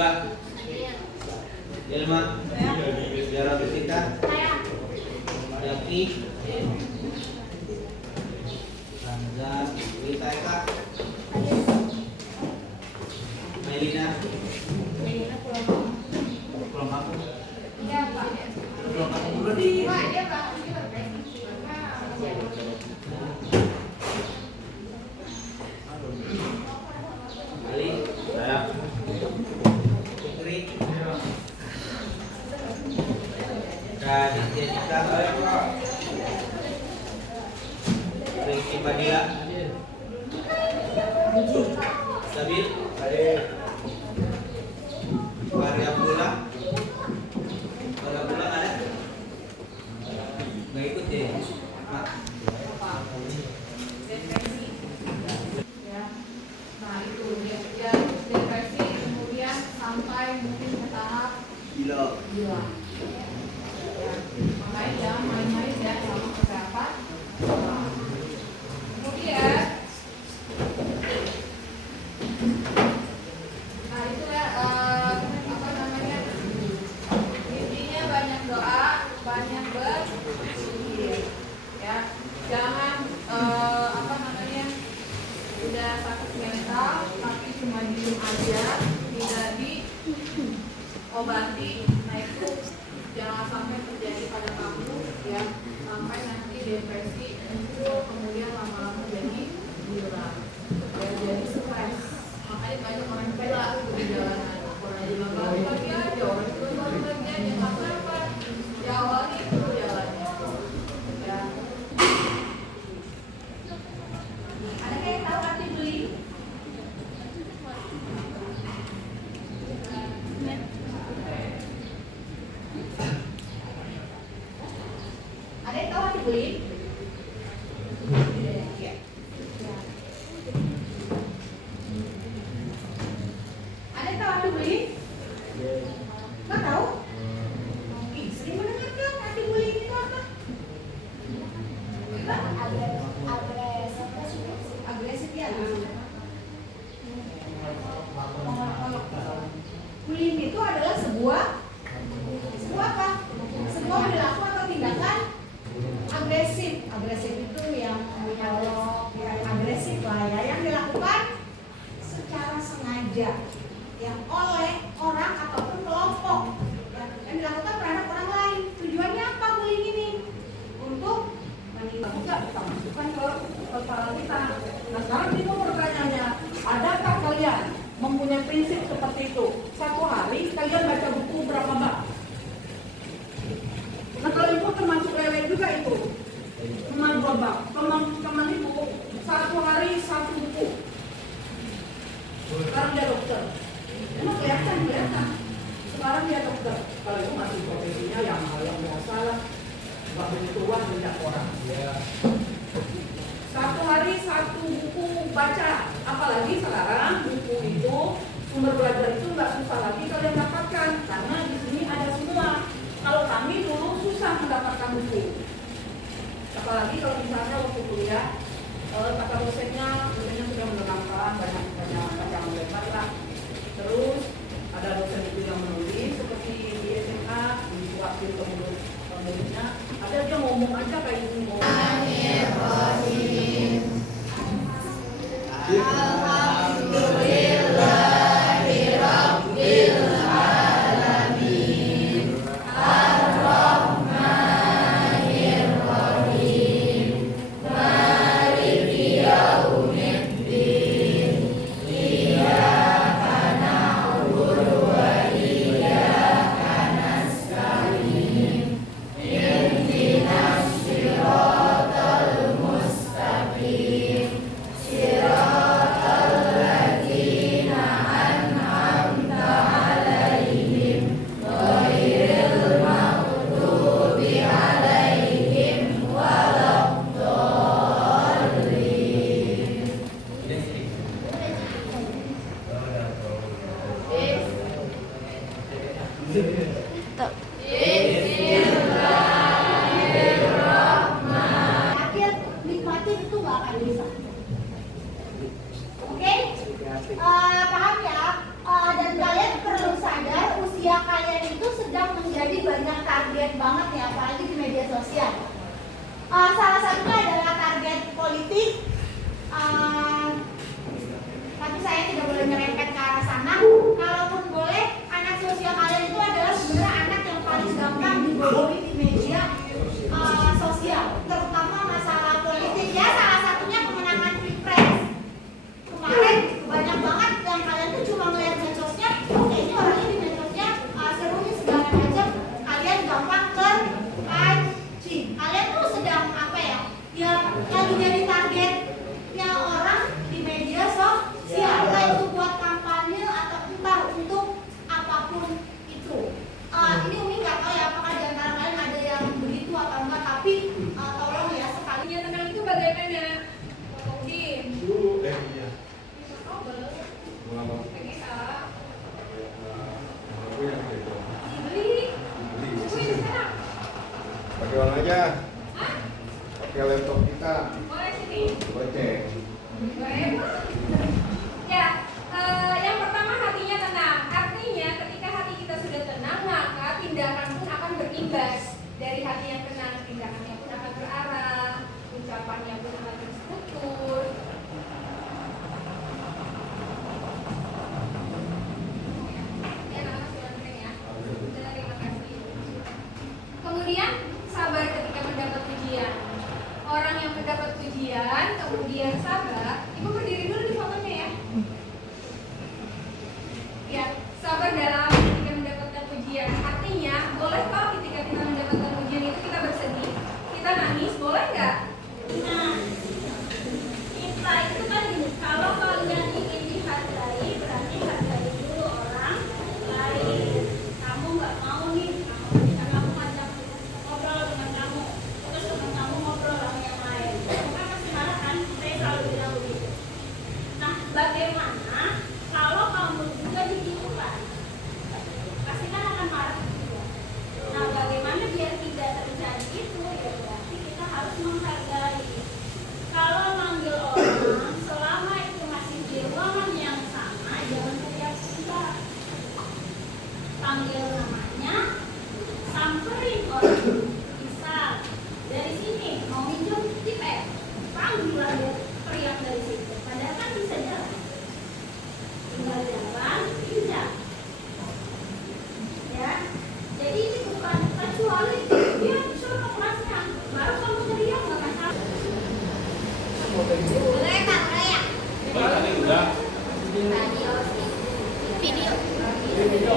Diva, Ilma, Zara Besita, Davi, Hamza, Wita Eka, Melina, pulang aku. Iya Pak. Pulang aku dulu Pak, iya Pak. Ali, saya, Putri, Raditya Cika, Rizky Badia, Sabil, Maria Abdullah, ada? Nggak ikut ya? Mak. Ya. Nah itu dia depresi kemudian sampai mungkin ke tahap Gila. gila. Ya. Makanya jangan main-main ya sama kesehatan. Kemudian nah itu ya apa namanya, intinya banyak doa, banyak berzikir ya, jangan apa namanya udah sakit mental tapi cuma diem aja tidak diobati. Nah itu jangan sampai terjadi pada kamu ya, sampai nanti depresi muncul kemudian lama-lama jadi gila ya, jadi stres. Makanya banyak orang gila di jalanan, orang juga baru lagi aja, orang juga baru lagi aja, nggak apa-apa ya, awalnya itu jalannya ya. Ada kayak tahu arti beli? Ada yang tahu arti beli? Ya. Ada yang tahu arti beli? Nggak tahu? Ih, sering mendengarkan arti beli itu apa? Agresif ya. Bullying itu adalah sebuah apa? Sebuah perilaku atau tindakan agresif. Agresif itu yang agresif lah ya, yang dilakukan secara sengaja yang oleh orang ataupun kelompok yang dilakukan terhadap orang lain. Tujuannya apa bullying ini? Untuk Bukan kita masukkan ke kepala kita. Nah sekarang kita pertanyaannya, adakah kalian mempunyai prinsip seperti itu? Satu hari kalian baca buku berapa bab? Nah kalau itu termasuk lele juga itu. Teman dua bab, teman ibu satu hari satu buku. Sekarang dia dokter. Emang kelihatan. Sekarang dia dokter. Kalau itu masih profesinya yang biasa lah. Waktu itu uang banyak orang. Satu hari satu buku baca. Apalagi sekarang buku itu sumber belajar itu nggak susah lagi kalian dapatkan karena di sini ada semua. Kalau kami dulu susah mendapatkan buku. Apalagi kalau misalnya waktu kuliah kata dosennya sudah menerangkan banyak lebar lah. Terus ada dosen itu yang menulis seperti di SMA disuapin ke muridnya. Ada dia ngomong aja kayak gini. Alhamdulillah. sosial. Salah satunya adalah target politik. Tapi saya tidak boleh nyerempet ke arah sana. Kalaupun boleh, anak sosial kalian itu adalah sebenarnya anak yang paling gampang dibodohi di media sosial, terutama masalah politik ya. Salah satunya kemenangan Pilpres kemarin, banyak banget yang kalian tuh cuma ngeliat medsosnya, oke ini orangnya di medsosnya seru nih segala macam, kalian gampang terpancing. Kalian tuh sedang apa ya? Ya lagi jadi target ya orang di media sosial, entah itu buat kampanye atau entah untuk apapun itu. Ini Umi nggak tahu ya apakah di antara kalian ada yang begitu atau enggak, tapi tolong ya sekali. Ya tentang itu bagaimana? Udin. Dulu iya. Oh belum. Mengapa? Lagi salah. Aku yang gitu. Dibeli. Beli. Bukuin sekarang. Pakai uang aja. Hah? Pakai laptop kita. Boleh sini. Coba cek. Boleh. Ya. Yang pertama hatinya tenang. Artinya ketika hati kita sudah tenang, maka tindakan pun akan berimbas. Dari hati yang tenang, tindakannya pun akan berarah, ucapannya pun akan terstruktur. Ya, nama silahkan ya. Terima kasih. Kemudian sabar ketika mendapat pujian. Orang yang mendapat pujian kemudian sabar. Ibu berdiri dulu di fotonya ya. Ya, sabar dalam ketika mendapatkan pujian. Artinya, boleh kok ketika kita mendapatkan pujian itu kita bersedih, kita nangis, boleh nggak? Nah, kita itu kan gini, kalau kalian ingin dihargai, berarti hargai dulu orang lain. Kamu nggak mau nih, ketika kamu ngajak ngobrol dengan kamu, terus teman kamu ngobrol sama yang lain, kamu kan pasti marah kan? Saya selalu bilang begitu. Nah, bagaimana kalau kamu juga digitukan? Pasti kan akan marah juga. Nah, bagaimana biar tidak terjadi itu? Ya berarti kita harus menghargai. Kalau manggil orang, selama itu masih di ruangan yang sama, jangan teriak-teriak. Panggil namanya, samperin orang. Misal, dari sini mau minjem tiket, panggil dia, teriak dari situ. Padahal kan bisa jalan. Tinggal jalan, pinjam. Ya, jadi ini bukan kecuali dia disuruh ke kelasnya, baru kamu teriak nggak masalah. Boleh Kak, boleh ya? Tadi udah. Video.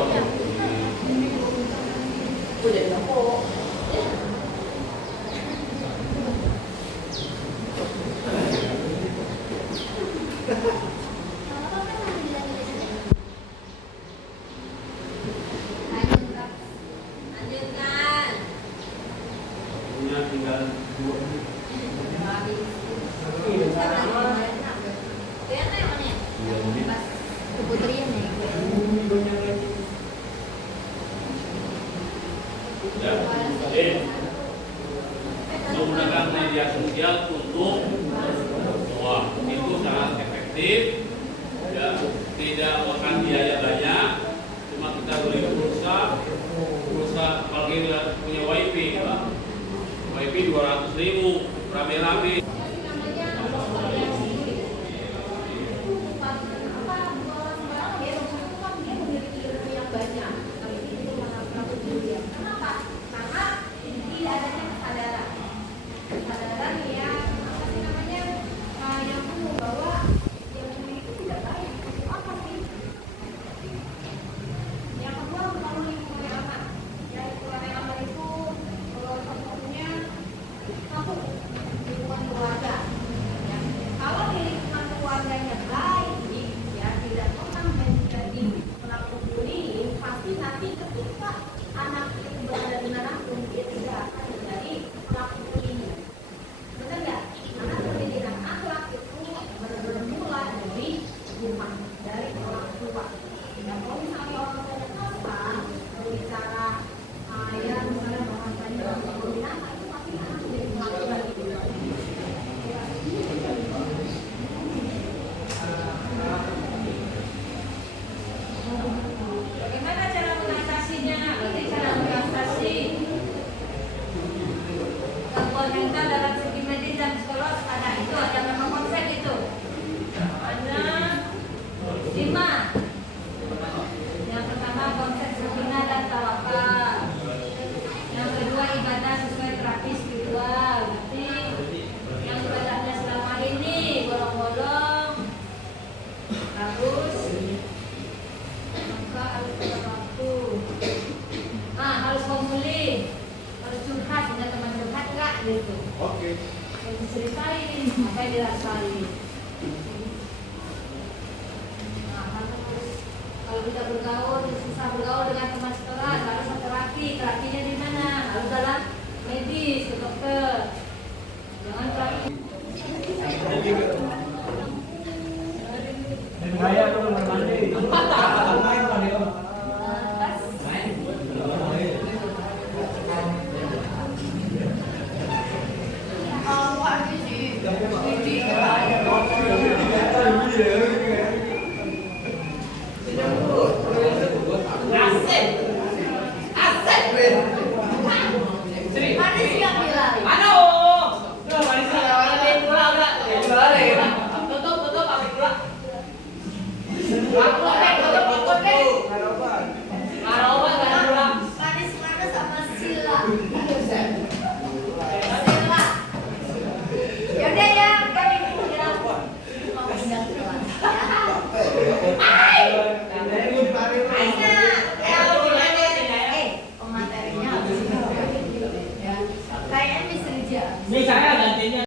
Lanjutkan. Punya tinggal 2 menit. Lihat yang mana ya? 2 menit. Keputrian ya. Ya, jadi menggunakan media sosial untuk semua itu sangat efektif, ya tidak makan biaya banyak, cuma kita beli pulsa apalagi punya wifi, ya. Wifi 200.000 rame-rame. Lingkungan keluarga mental dalam segi medis dan psikolog ada itu, ada memang konsep itu. Ada 5. Yang pertama konsep sakina dan tawakal. Yang kedua ibadah sesuai terapi spiritual. Berarti yang ibadahnya selama ini bolong-bolong harus maka harus tepat waktu. Nah, harus pemulih, harus curhat, punya teman curhat enggak gitu. Oke. Harus diceritain, makanya dirasain. Nah, harus kalau kita bergaul, susah bergaul dengan teman sekelas, harus terapi. Terapinya di mana? Harus dalam medis, ke dokter. Jangan terapi. Gaya tuh mandi. Manis yang bilang. Manis sama sila. Sila. Yaudah ya, kami bilang mau pindah kelas. Materinya harus ya. Kayaknya bisa dijawab. Ini saya gantinya.